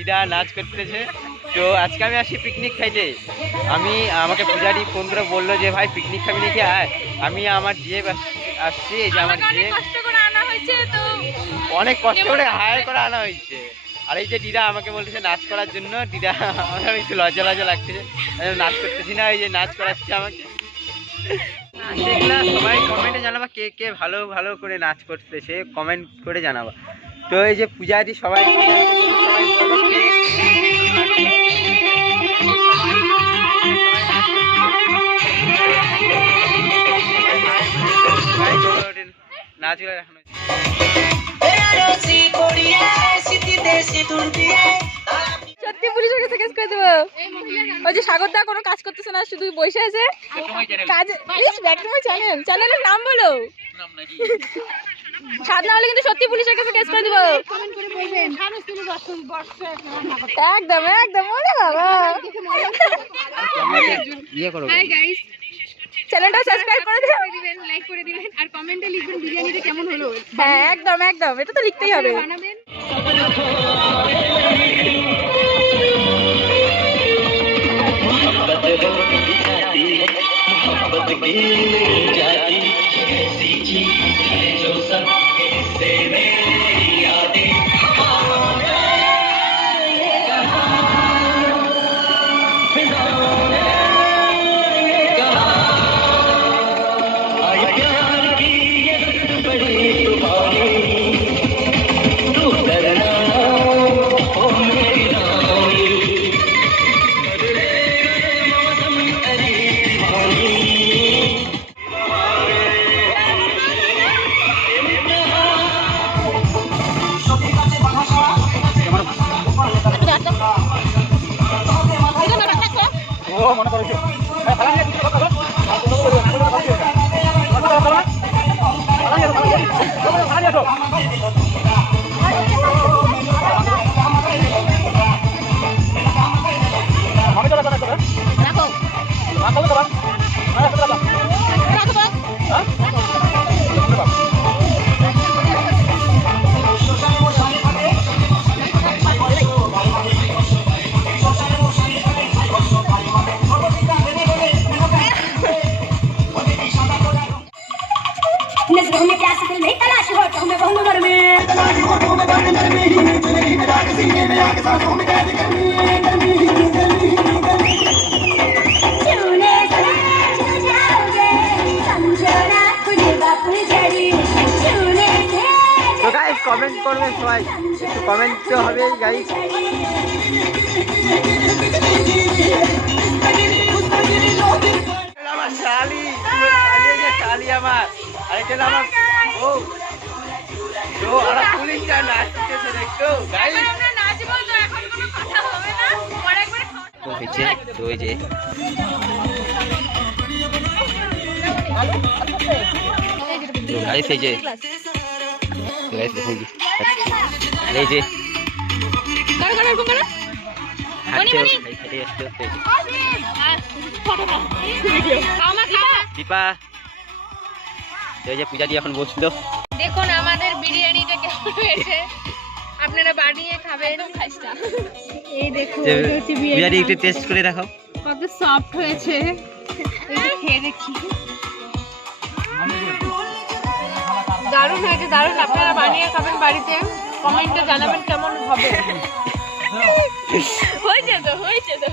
দিদা নাচ করতেছে। তো আজকে আমি আসি পিকনিক খাইতে। আমাকে পূজারি ফোন করে বললো যে ভাই পিকনিক খাবি নাকি আয়। আমি আমার জিএফ আসছি, এই যে আমার জিএফ অনেক কষ্ট করে হায়ার করে আনা হয়েছে। আর এই যে দিদা আমাকে বলতেছে নাচ করার জন্য। দিদা আমার একটু লজ্জা লজ্জা লাগতেছে, নাচ করতেছি না, এই যে নাচ করাচ্ছে আমাকে। সেগুলা সবাই কমেন্টে জানাবা, কে কে ভালো ভালো করে নাচ করতেছে কমেন্ট করে জানাবা। তো এই যে পূজারি সবাই নাচগুলো দেখানো। সত্যি পুলিশের কাছে কেস করে দেবো। ওই যে সাগর দা কোনো কাজ করতেছে না, শুধু বসে আছে। চ্যানেলের নাম বলো, সাত না হলে কিন্তু সত্যি পুলিশের কাছে কেস করে দেবো। একদম একদম, ওরে বাবা। চ্যানেলটা সাবস্ক্রাইব করে দিবেন, লাইক করে দিবেন আর কমেন্টে লিখবেন বিরিয়ানিটা কেমন হলো। হ্যাঁ একদম একদম, এটা তো লিখতেই হবে। বানাবেন। কমেন্ট করবেন সবাই, একটু কমেন্ট তো হবে গাইস। আমার শালি, শালি আমার আরেকটা আমার ও তো ওরা পুলিশটা নাচতেছে দেখো গাইস। তো হয়েছে, তো ওই যে গাইস, এই যে গাইস দেখুন, এই যে দীপা, এই যে পূজা দিয়ে এখন বসলো। দেখুন আমাদের বিরিয়ানিটা কেমন হয়েছে, আপনারা বানিয়ে খাবেন। এই দেখুন বিরিয়ানি একটু টেস্ট করে দেখাও কত সফট হয়েছে, খেয়ে দেখছি। দারুণ হয়েছে, দারুণ। আপনারা বানিয়ে খাবেন বাড়িতে, কমেন্টে জানাবেন কেমন হবে। হয়েছে তো, হয়েছে তো।